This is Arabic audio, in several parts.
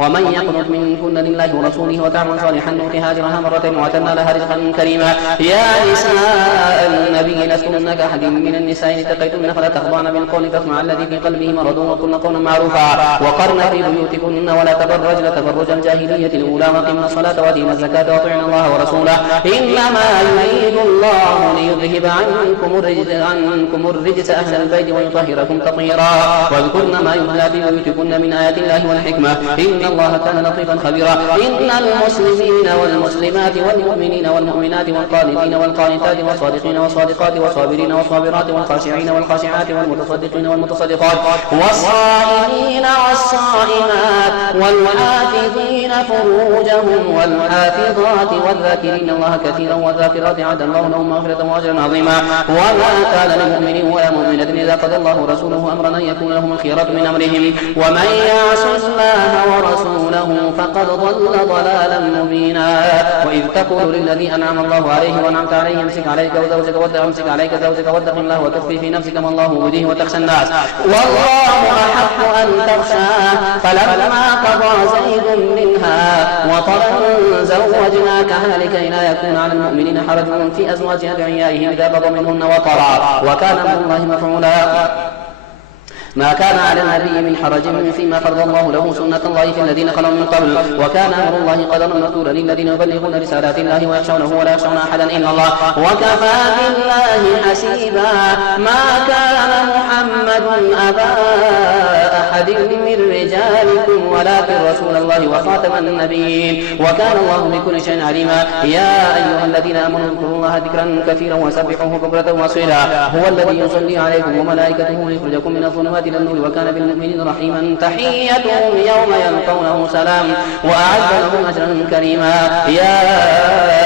ومن يقنط منكن لله ورسوله وتعمل صالحا نؤتها أجرها مرتين وأعتدنا لها رزقا كريما. يا نساء النبي لستن كأحد من النساء إن اتقيتن فلا تخضعن بالقول فاسمع الذي في قلبه مرض وقلن قولا معروفا وقرن في بيوتكن ولا تبرجن تبرج الجاهلية الأولى وأقمن الصلاة وآتينا الزكاة وأطعنا الله ورسوله إنما يريد الله ليذهب عنكم الرجس أهل البيت ويطهركم تطهيرا واذكرن ما يتلى في بيوتكن من آيات الله والحكمة إن الله كان لطيفا خبيرا. إن المسلمين والمسلمات والمؤمنين والمؤمنات والقانتين والقانتات والصادقين والصادقات والصابرين والصابرات والخاشعين والخاشعات والمتصدقين والمتصدقات والصائمين والصائمات والحافظين فروجهم والحافظات والذاكرين الله كثيرا والذاكرات عدا الله لهم مغفرة وأجرا عظيما. وما كان لمؤمن ولا مؤمنة إذا قضى الله ورسوله أمرا أن يكون لهم الخيرة من أمرهم ومن يعص الله ورسوله فقد ضل ضلالا مبينا. وإذ تقول للذي أنعم الله عليه وأنعمت عليه امسك عليك زوجك واتق الله وتخفي في نفسك ما الله مبديه وتخشى الناس والله أحق أن تخشاه فلما قضى زيد منها وطرا زوجناكها لكي لا يكون على المؤمنين حرج في أزواج أدعيائهم إذا قضوا منهن وطرا وكان أمر الله مفعولا. ما كان على النبي من حرج فيما فرض الله له سنة الله في الذين خلوا من قبل وكان أمر الله قدرا مقدورا للذين يبلغون رسالات الله ويخشونه ولا يخشون أحدا إلا الله وكفى بالله حسيبا. ما كان محمد أبا أحد من رجالكم ولكن رسول الله وخاتم النبيين وكان الله بكل شيء عليما. يا أيها الذين آمنوا اذكروا الله ذكرا كثيرا وسبحوه بكرة وأصيلا هو الذي يصلي عليكم وملائكته ليخرجكم من الظلمات إلى النور وكان بالمؤمنين رحيما. تحيتهم يوم يلقونه سلام وأعد لهم أجرا كريما. يا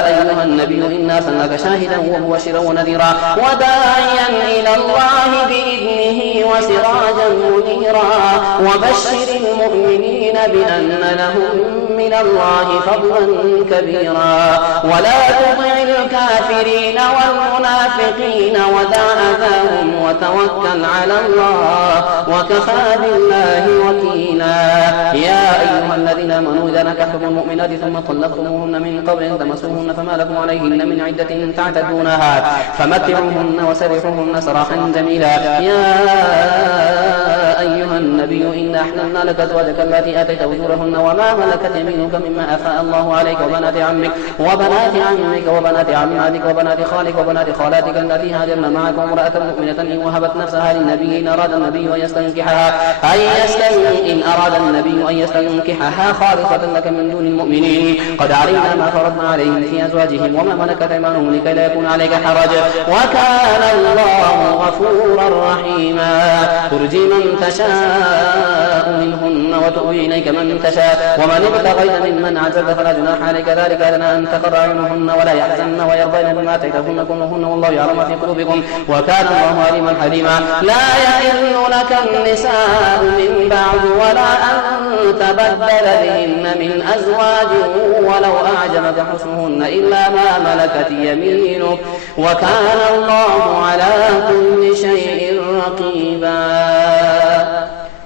أيها النبي إنا أرسلناك شاهدا ومبشرا ونذيرا وداعيا إلى الله بإذنه وسراجا منيرا وبشر المؤمنين بأن لهم من الله فضلا كبيرا. ولا تطع الكافرين والمنافقين ودع أذاهم وتوكل على الله وكفى بالله وكيلا. يا أيها الذين آمنوا إذا نكحتم المؤمنات ثم طلقتموهن من قبل أن تمسوهن فما لكم عليهن من عدة تعتدونها فمتعوهن وسرحوهن سراحا جميلا. يا أيها النبي إن أحللنا لك أزواجك التي آتيت أجورهن وما ملكت يمينك مما أفاء الله عليك وبنات عمك وبنات عماتك وبنات خالك وبنات خالاتك التي هاجرن معك وامرأة مؤمنة إن وهبت نفسها للنبي إن أراد النبي أن يستنكحها خالصة لك من دون المؤمنين قد علمنا ما فرضنا عليهم في أزواجهم وما ملكت أيمانهم لكي لا يكون عليك حرج وكان الله غفورا رحيما. ترجي من تشاء منهن وتؤوي إليك من تشاء ومن ابتغيت ممن عزلت فلا جناح عليك ذلك أدنى أن تقر أعينهن ولا يحزن ويرضين بما آتيتهن كلهن والله يعلم ما في قلوبكم وكان الله عليما حليما. لا يحل لك النساء من بعد ولا أن تبدل بهن من أزواج ولو أعجبك حسنهن إلا ما ملكت يمينك وكان الله على كل شيء رقيبا.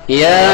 يا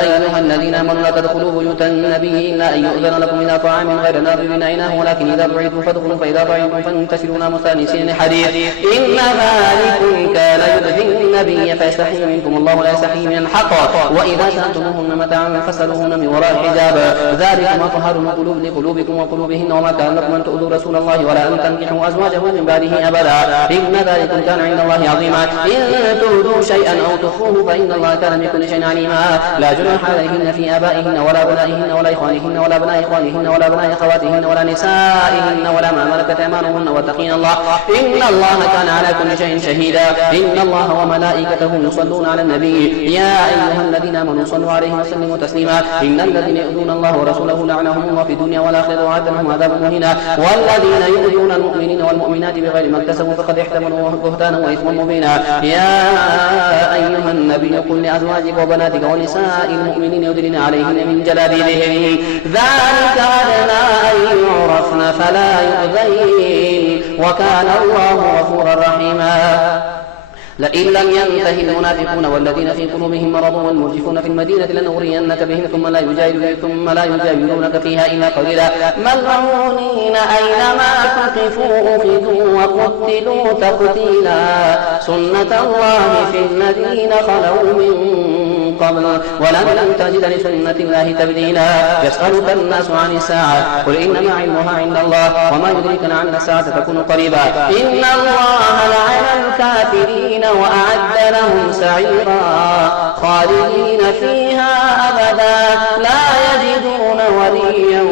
أيها الذين آمنوا لا تدخلوا بيوت النبي إلا أن يؤذن لكم إلى طعام غير ناظرين إناه ولكن إذا دعيتم فادخلوا فإذا طعمتم فانتشروا مستأنسين حديث إن ذلكم كان يؤذي النبي فيستحيي منكم الله لا يستحيي من الحق وإذا سألتموهن متاعا فاسألوهن من وراء الحجاب ذلكم أطهر لقلوبكم وقلوبهن وما كان لكم أن تؤذوا رسول الله ولا أن تنكحوا أزواجه من بعده أبدا إن ذلكم كان عند الله عظيما. إن تبدوا شيئا أو تخفوه فإن الله كان بكل شيء عليما. لا جناح عليهن في آبائهن ولا أبنائهن ولا إخوانهن ولا أبناء إخوانهن ولا أبناء أخواتهن ولا نسائهن ولا ما ملكت أيمانهن واتقين الله إن الله كان على كل شيء شهيدا. إن الله وملائكته يصلون على النبي يا أيها الذين آمنوا صلوا عليه وسلموا تسليما. إن الذين يؤذون الله ورسوله لعنهم الله في الدنيا والآخرة وأعد لهم عذابا مهينا. والذين يؤذون المؤمنين والمؤمنات بغير ما اكتسبوا فقد احتملوا بهتانا وإثما مبينا. يا أيها النبي قل لأزواجك وبناتك ونساء المؤمنين يدنين عليهن من جلابيبهن ذلك أدنى أن يعرفن فلا يؤذين وكان الله غفورا رحيما. لئن لم ينته المنافقون والذين في قلوبهم مرض والمرجفون في المدينة لنغرينك بهم ثم لا يجاورونك فيها إلا قليلا ملعونين أينما ثقفوا أخذوا وقتلوا تقتيلا سنة الله في الذين خلوا من قبل ولن تجد لسنة الله تبديلا يسألك الناس عن الساعة قل إنما علمها عند الله وما يدريك لعل الساعة تكون قريبا إن الله لعن الكافرين وأعد لهم سعيرا خالدين فيها أبدا لا يجدون وليا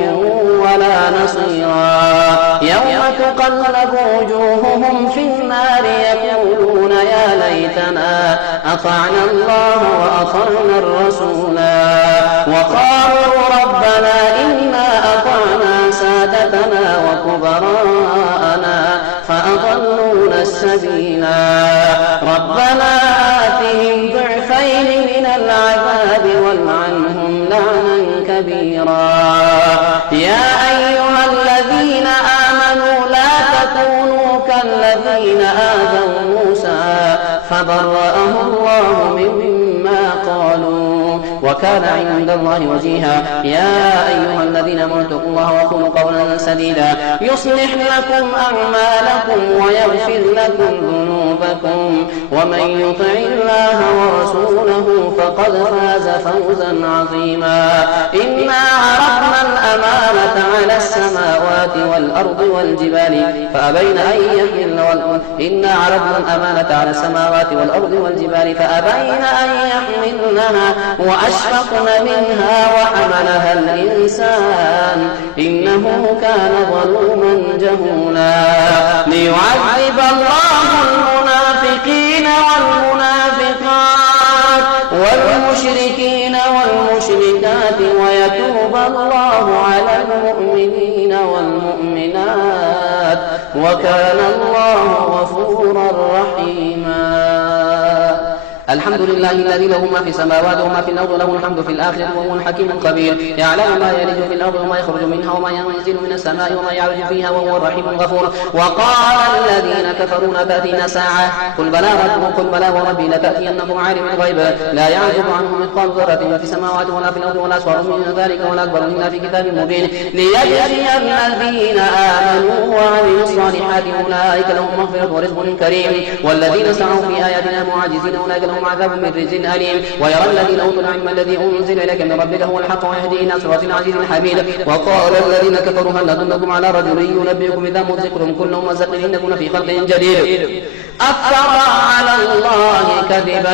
ولا نصيرا يوم تقلب وجوههم في النار يقولون يا ليتنا أطعنا الله وأطعنا الرسولا وقالوا ربنا إنا أطعنا سادتنا وكبراءنا فأضلونا السبيلا ربنا آتهم ضعفين من العذاب والعنهم لعنا كبيرا يا أيها الذين آمنوا لا تكونوا كالذين آذوا موسى فبرأه الله مما قالوا وكان عند الله وجيها يا أيها الذين آمنوا اتقوا الله وقولوا قولا سديدا يصلح لكم أعمالكم ويغفر لكم ذنوبكم ومن يطع الله ورسوله فقد فاز فوزا عظيما إنا عرضنا الأمانة على السماوات والأرض والجبال فأبين أن يحملنها إنا عرضنا الأمانة على السماوات والأرض والجبال فأبين أن يحملنها وأشفقن منها وحملها الإنسان إنه كان ظلوما جهولا ليعذب الله المنافقين والمنافقات والمشركين والمشركات ويتوب الله على المؤمنين والمؤمنات وكان الله غفورا رحيما الحمد لله الذي له ما في السماوات وما في الأرض وله الحمد في الآخرة وهو الحكيم الخبير يعلم ما يلج في الأرض وما يخرج منها وما ينزل من السماء وما يعرج فيها وهو الرحيم الغفور وقال الذين كفروا لا تأتينا ساعة قل بلى وربي لتأتينكم عالم الغيب لا يعزب عنه مثقال ذرة في السماوات ولا في الأرض ولا أصغر من ذلك ولا أكبر إلا في كتاب مبين ليجزي الذين آمنوا وعملوا الصالحات أولئك لهم مغفرة ورزق كريم والذين سعوا في آياتنا معاجزين أولئك لهم عذاب من رجز أليم ويرى الذين أوتوا العلم الذي أنزل إليك من ربك هو الحق ويهدي إلى صراط العزيز الحميد وقال الذين كفروا هل ندلكم على رجل ينبئكم إذا مزقتم كل ممزق إنكم في خلق جديد أفترى على الله كذبا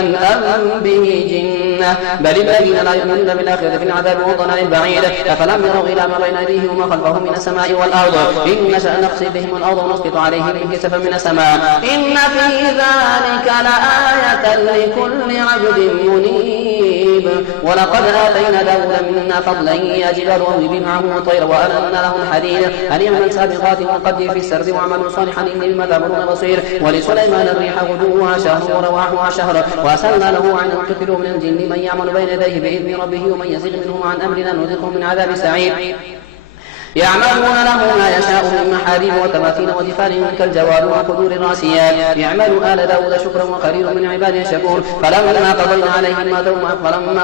أم به جنة بل الذين لا يؤمنون بالآخرة في العذاب وضلال بعيد أفلم يروا إلى ما بين أيديهم وما خلفهم من السماء والأرض إن نشأ نخسف بهم الأرض ونسقط عليهم كسفا من السماء إن في ذلك لآية لكل عبد منيب ولقد آتينا داود منا فضلا يا جبال أوبي معه والطير وألنا له الحديد أن يعمل سابقات وقدر في السرد وعملوا صالحا إني بما تعملون بصير ولسليمان الريح غدوها شهر ورواحها شهر وأسلنا له عن الطفل من الجن من يعمل بين يديه بإذن ربه ومن يزغ منهم عن أمرنا نذقه من عذاب سعير يعملون له ما يشاء من محاريب وتماثيل وجفان كالجواب وقدور الراسيات يعمل آل داود شكرا وقليل من عباده الشكور فلما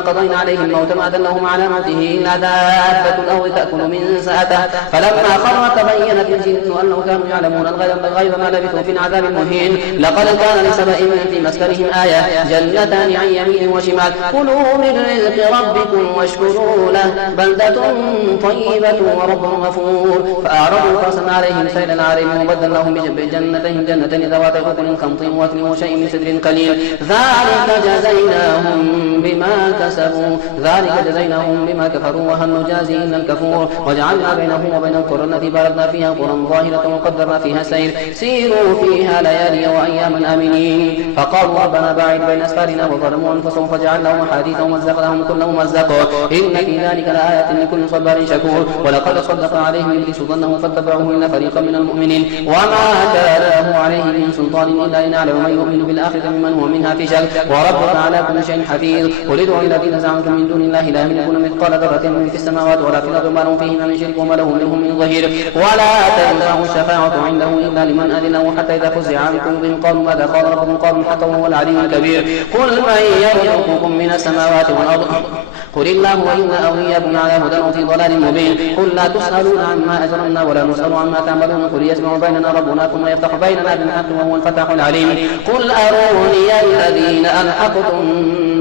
قضينا عليهم الموت ما دلهم على موته إلا دابة الأرض تأكل من سأته فلما خر تبينت الجن أن لو كانوا يعلمون الغيب ما لبثوا في العذاب المهين لقد كان لسبأ في مسكنهم آية جنتان عن يمين وشمال كلوا من رزق ربكم واشكروا له بلدة طيبة ورب غفور فأعرضوا فأرسلنا عليهم سيل العارم وبدلناهم جنتين ذوات أكل خمط وثل وشيء من سدر قليل ذلك جزيناهم بما كفروا وهل نجازي إلا الكفور وجعلنا بينهم وبين القرى التي باركنا فيها قرى ظاهرة وقدرنا فيها سيروا فيها ليالي وأياما آمنين فقالوا ربنا باعد بين أسفارنا وظلموا أنفسهم فجعلناهم أحاديث ومزقناهم كل ممزق إن في ذلك لآية لكل صبار شكور ولقد صدق فصدق عليهم إبليس ظنه فاتبعوه إلا فريقا من المؤمنين وما كان له عليه من سلطان إلا أن يعلم من يؤمن بالآخرة ممن هو منها في شك وربك على كل شيء حفيظ. قل ادعوا الذين زعمتم من دون الله لا يملكون مثقال ذرة في السماوات ولا في الأرض وما لهم فيهما من شرك وما له منهم من ظهير ولا تنفع الشفاعة عنده إلا لمن أذن له حتى إذا فزع عن قلوبهم قالوا ماذا قال ربكم قالوا الحق وهو العلي الكبير. قل من يرزقكم من السماوات والأرض قل الله وإنا أو إياكم على هدى أو في ضلال مبين. قل لا تسألون عما أجرمنا ولا نسأل عما تعملون قل يسمع بيننا ربنا ثم يفتح بيننا بالحق وهو الفتاح العليم. قل أروني الذين ألحقتم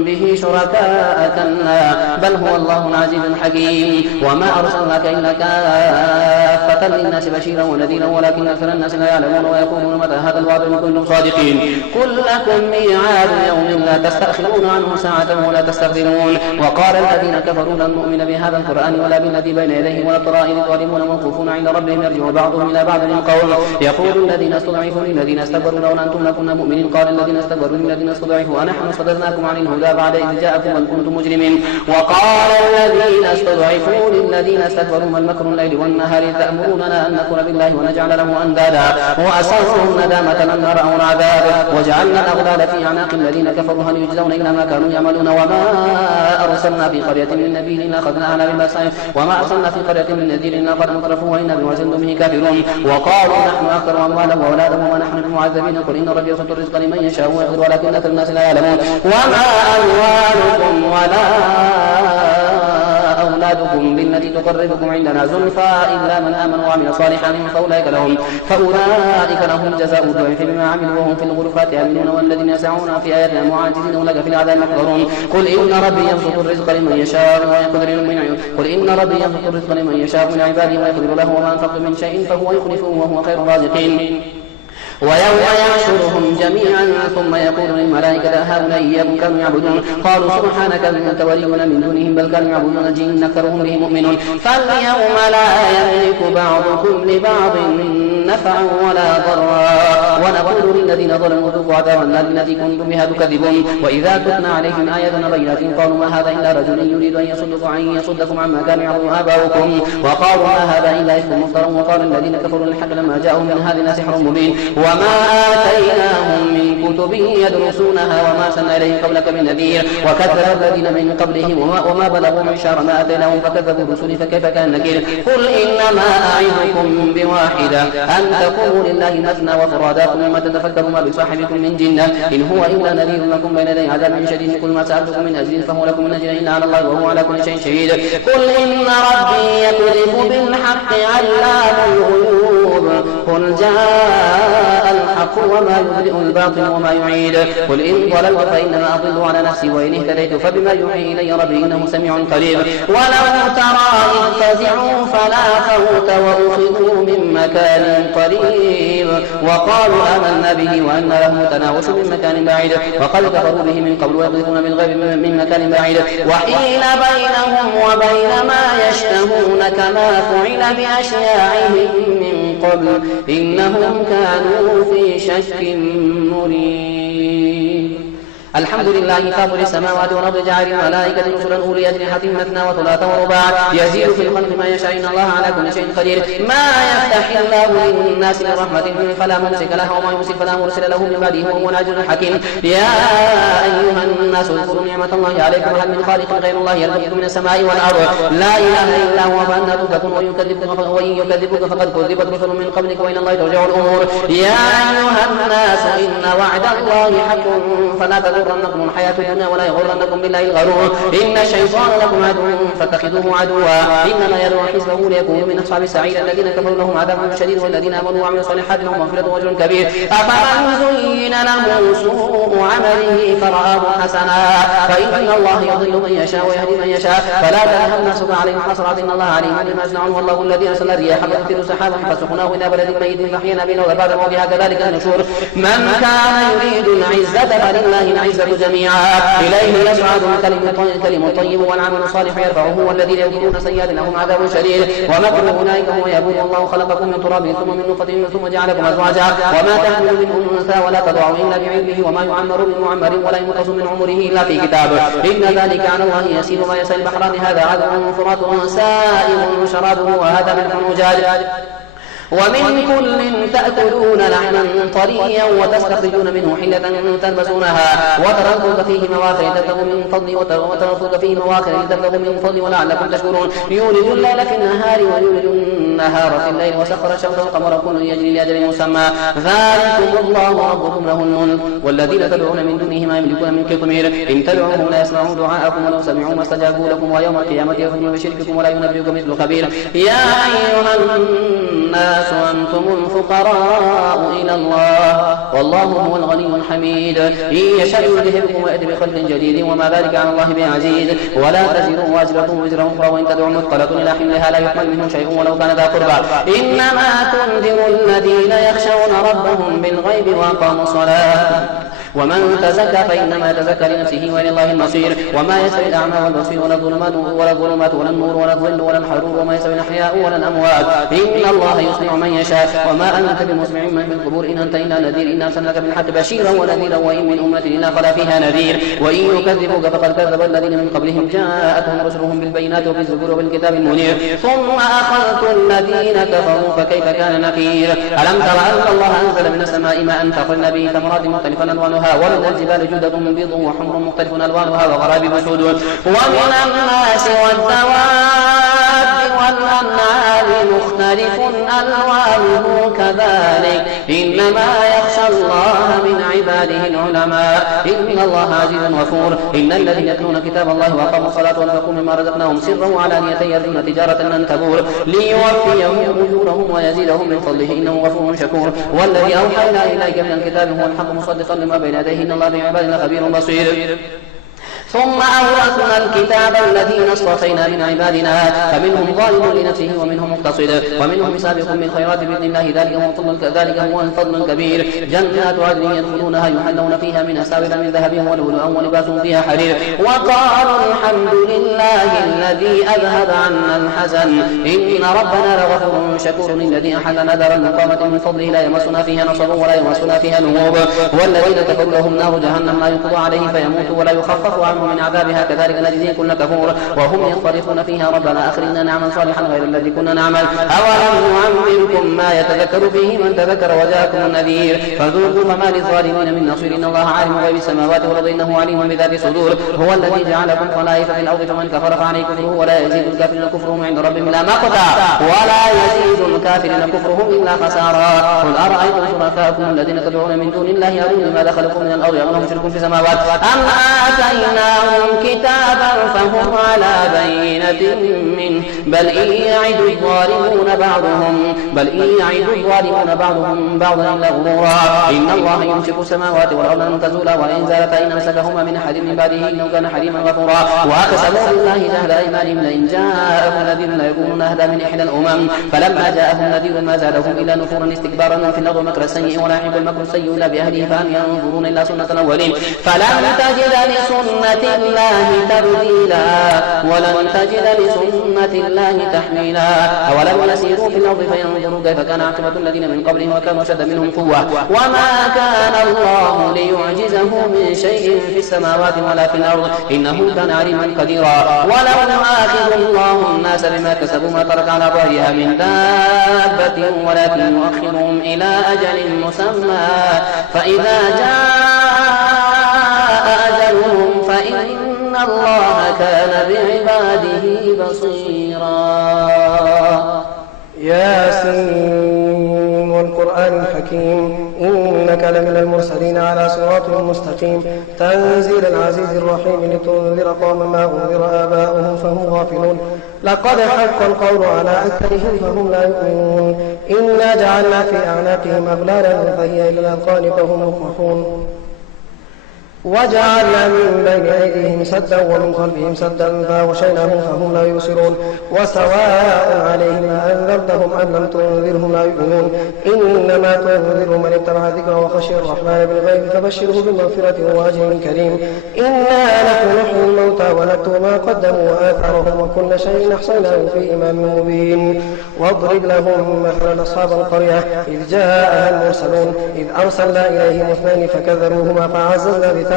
به شركاء كلا بل هو الله العزيز الحكيم. وما أرسلناك إلا كافة للناس بشيرا ونذيرا ولكن أكثر الناس لا يعلمون ويقولون متى هذا الوعد إن كنتم صادقين. قل لكم ميعاد يوم لا تستأخرون عنه ساعة ولا تستقدمون. وقال الذين كفروا لن نؤمن بهذا القرآن ولا بالذي بين يديه ولا ترى إذ الظالمون موقوفون عند ربهم يرجع بعضهم إلى بعض القول يقول الذين استضعفوا للذين استكبروا لولا أنتم لكنا مؤمنين قال الذين استكبروا للذين استضعفوا أنحن صددناكم عن الهدى بعد إذ جاءكم بل كنتم مجرمين. وقال الذين استضعفوا للذين استكبروا ما المكر الليل والنهار تأمروننا أن نكفر بالله ونجعل له أندادا وأسروا الندامة لما رأوا العذاب وجعلنا الأغلال في أعناق الذين كفروا هل يجزون إلا ما كانوا يعملون. وما أرسلنا في قرية من نبي إلا أخذنا أهلها بالبأساء وما أرسلنا في قرية من نذير إلا قد أنطرفوا وإنا بما أرسلتم به كافرون. وقالوا نحن أكثر أموالا وأولادا وما نحن بمعذبين قل إن ربي يبسط الرزق لمن يشاء ويقدر ولكن أكثر الناس لا يعلمون. وما أموالكم ولا أولادكم بالتي تقربكم عندنا زلفى إلا من آمن وعمل صالحا فأولئك لهم جزاء الضعف بما عملوا وهم في الغرفات آمنون والذين يسعون في آياتنا معاجزين ولك في العذاب محضرون. قل إن ربي يبسط الرزق لمن يشاء من من عباده ويقدر له وما أنفقتم من شيء فهو يخلفه وهو خير الرازقين. ويوم يحشرهم جميعا ثم يقول للملائكة هؤلاء إياكم كانوا يعبدون قالوا سبحانك أنت ولينا من دونهم بل كانوا يعبدون الجن أكثرهم به مؤمنون. فاليوم لا يملك بعضكم لبعض نفعا ولا ضرا ونقول للذين ظلموا ذوقوا عذاب النار التي كنتم بها تكذبون. وإذا تتلى عليهم آياتنا بينات قالوا ما هذا إلا رجل يريد أن يصدكم عما كان يعبد آباؤكم وقالوا ما هذا إلا إفك مفترى وقال الذين كفروا للحق لما جاءهم من هذا سحر مبين. وما آتيناهم من كتب يدرسونها وما أرسلنا إليهم قبلك من نذير وكذب الذين من قبلهم وما بلغوا معشار ما آتيناهم فكذبوا رسلي فكيف كان نكير. قل إنما أعظكم بواحدة أن تقوموا لله مثنى وفرادا ثم تتفكروا ما بصاحبكم من جنة إن هو إلا نذير لكم بين يدي عذاب شديد. قل ما سألتكم من أجر فهو لكم من أجر إلا على الله وهو على كل شيء شهيد. قل إن ربي يكذب بالحق علام الغيوب قل جاء الحق وما يبدئ الباطل وما يعيد. قل إن ضللت فإنما أضل على نفسي وإن اهتديت فبما يوحي إلي ربي إنه سميع قريب. ولو ترى إذ فزعوا فلا فوت وأخذوا من مكان قريب وقالوا آمنا به وأن لهم تناوش من مكان بعيد وقد كفروا به من قبل ويقذفون بالغيب من مكان بعيد وحيل بينهم وبين ما يشتهون كما فعل بأشياعهم من قبل إنهم كانوا في شك مريب. الحمد لله فاطر السماوات والأرض جاعل الملائكة رسلا أولي أجنحة مثنى وثلاث ورباع يزيد في الخلق ما يشاء إن الله على كل شيء قدير. ما يفتح الله للناس من رحمة فلا ممسك لها وما يمسك فلا مرسل له من بعده وهو العزيز الحكيم. يا أيها الناس اذكروا نعمة الله عليكم هل من خالق غير الله يرزقكم من السماء والأرض لا إله إلا هو فأنى تؤفكون وإن يكذبك فقد كذبت رسل من قبلك وإلى الله ترجع الأمور. يا أيها الناس إن وعد الله حق فلا تغرنكم الحياة الدنيا ولا يغرنكم بالله الغرور. إن الشيطان لكم عدو فاتخذوه عدوا إنما يدعو حزبه ليكونوا من أصحاب السعير الذين كفروا لهم عذاب شديد والذين آمنوا وعملوا الصالحات لهم مغفرة وأجر كبير. أفمن زين له سوء عمله فرآه حسنا فإن الله يضل من يشاء ويهدي من يشاء فلا تذهب نفسك عليهم حسرات إن الله عليم بما يصنعون والله الذي أرسل الرياح فتثير سحابا فسقناه إلى بلد ميت فأحيينا به الأرض بعد موتها كذلك النشور. من كان يريد العزة فلله العزة العزة جميعا. إليه يصعد الكلم الطيب والعمل الصالح يرفعه، والذين يمكرون سيئات لهم عذاب شديد ومكر أولئك هو يبور. الله خلقكم من تراب ثم من نطفة ثم جعلكم أزواجا وما تحمل من أنثى ولا تضع إلا بعلمه وما يعمر من معمر ولا ينقص من عمره إلا في كتاب إن ذلك على الله يسير. ما يسأل البحران هذا عذب فرات سائغ شرابه وهذا ملح أجاج ومن كل تأكلون لحما طريا وتستخرجون منه حلة تلبسونها وترى الفلك فيه مواخر لتبتغوا من فضله من فضله ولعلكم تشكرون. يولج الليل في النهار ويولج النهار في الليل وسخر الشمس والقمر كل يجري لأجل مسمى ذلكم الله ربكم له الملك والذين تدعون من دونه ما يملكون من قطمير إن تدعوهم لا يسمعوا دعاءكم ولو سمعوا ما استجابوا لكم ويوم القيامة يكفرون بشرككم ولا ينبئكم مثل خبير. يا أيها الناس أنتم الفقراء إلى الله والله هو الغني الحميد. إن يشاء يذهبكم ويأتي بخلق جديد وما ذلك على الله بعزيز. ولا تزر وازرة وزر أخرى وإن تدع مثقلة إلى حملها لا يحمل منه شيء ولو كان ذا قربى. إنما تنذر الذين يخشون ربهم بالغيب وأقاموا الصلاة ومن تزكى فإنما يتزكى لنفسه وإلى الله المصير. وما يستوي الأعمى والبصير ولا الظلمات ولا النور ولا الظل ولا الحرور وما يستوي الأحياء ولا الأموات إن الله يسمع من يشاء. وما أنت بمسمع من في القبور إن أنت إلا نذير إنا أرسلناك بالحق بشيرا ونذيرا وإن من أمة إلا خلا فيها نذير. وإن يكذبوك فقد كذب الذين من قبلهم جاءتهم رسلهم بالبينات وبالزبور وبالكتاب المنير ثم أخذت الذين كفروا فكيف كان نكير. ألم تر أن الله أنزل من السماء ماء فأخرجنا به ثمرات مختلفا ألوانها ومن الجبال جدد بيض وحمر مختلف ألوانها وغرابيب سود ومن الناس والدواب والأنعام مختلف ألوانه كذلك إنما يخشى الله من عباده العلماء إن الله عزيز غفور. إن الذين يتلون كتاب الله وأقاموا الصلاة وأنفقوا مما رزقناهم سرا وعلانية يرجون تجارة لن تبور ليوفيهم أجورهم ويزيدهم من فضله إنه غفور شكور. والذي أوحينا إليك من الكتاب هو الحق مصدقا لما بين يديه إن الله بعبادنا خبير بصير. ثم أورثنا الكتاب الذين اصطفينا من عبادنا فمنهم ظالم لنفسه ومنهم مقتصد ومنهم سابق بالخيرات بإذن الله ذلك هو الفضل الكبير. جنات عدن يدخلونها يحلون فيها من أساور من ذهب ولؤلؤا ولباسهم فيها حرير. وقالوا الحمد لله الذي أذهب عنا الحزن إن ربنا لغفور شكور. الذي أحلنا دار المقامة من فضله لا يمسنا فيها نصب ولا يمسنا فيها لغوب. والذين كفروا لهم نار جهنم لا يقضى عليه فيموتوا ولا يخفف عنهم من عذابها كذلك نجزي كل كفور. وهم يصطرخون فيها ربنا أخرجنا نعمل صالحا غير الذي كنا نعمل أولم نعمركم ما يتذكر فيه من تذكر وجاءكم النذير فذوقوا فما للظالمين من نصير. إن الله عالم غيب السماوات والأرض إنه عليم بذات الصدور. هو الذي جعلكم خلائف في الأرض فمن كفر فعليه كفره ولا يزيد الكافرين كفرهم عند ربهم إلا مقتا ولا يزيد الكافرين كفرهم إلا خسارا. قل أرأيتم شركاءكم الذين تدعون من دون الله أروني ماذا خلقوا من الأرض أم لهم شرك في السماوات أم آتيناهم كتابا فهم على بينة منه بل إن يعد الظالمون بعضهم بعضا إلا غرورا. إن الله يمسك السماوات والأرض أن تزولا وإن زالتا إن أمسكهما من أحد من بعده إنه كان حليما غفورا. وأقسموا بالله جهد أيمانهم لئن جاءهم نذير ليكونن أهدى من إحدى الأمم فلما جاءهم نذير ما زادهم إلا نفورا استكبارا في الأرض مكر السيء ولا يحب المكر السيء إلا بأهله فهل ينظرون إلا سنة الأولين فلن تجد لسنة الله تبديلا ولن تجد لسنة الله تحويلا. أولم يسيروا في الأرض فينظروا كيف كان عاقبة الذين من قبلهم وكانوا أشد منهم قوة وما كان الله ليعجزه من شيء في السماوات ولا في الأرض إنه كان عليما قديرا. ولو يؤاخذ الله الناس بما كسبوا ما ترك على ظهرها من دابة ولكن يؤخرهم إلى أجل مسمى فإذا جاء أجلهم فإن الله كان بعباده بصيرا. ياسين والقرآن الحكيم إنك لمن المرسلين على صراط مستقيم تنزيل العزيز الرحيم لتنذر قوما ما أنذر آباؤهم فهم غافلون لقد حق القول على أكثرهم فهم لا يؤمنون إنا جعلنا في أعناقهم أغلالا فهي إلى الأذقان فهم مقمحون وجعلنا من بين أيديهم سدا ومن خلفهم سدا فأغشيناهم فهم لا يبصرون وسواء عليهم أنذرتهم أم لم تنذرهم لا يؤمنون إنما تنذر من اتبع الذكر وخشي الرحمن بالغيب فبشره بمغفرة وأجر كريم إنا نحن نحيي الموتى ونكتب ما قدموا وآثارهم وكل شيء أحصيناه في إمام مبين واضرب لهم مثلا أصحاب القرية إذ جاءها المرسلون إذ أرسلنا إليهم اثنين فكذبوهما فعززنا بثالث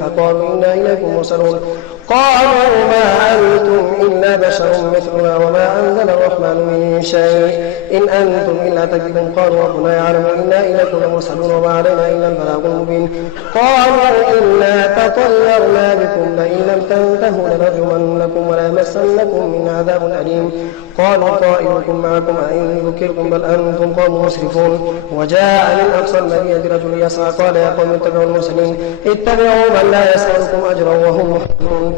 فقالوا إنا إليكم مرسلون قالوا ما أنتم إلا بشر مثلنا وما أنزل الرحمن من شيء إن أنتم إلا تكذبون قالوا ربنا يعلم إنا إليكم لمرسلون وما علينا إلا البلاغ المبين قالوا إنا تطيرنا بكم لئن لم تنتهوا لنرجمنكم وليمسنكم من عذاب أليم قالوا طائركم معكم أئن ذكرتم بل أنتم قوم مسرفون وجاء من أقصى المدينة رجل يسعى قال يا قوم اتبعوا المرسلين اتبعوا من لا يسألكم أجرا وهم محسنون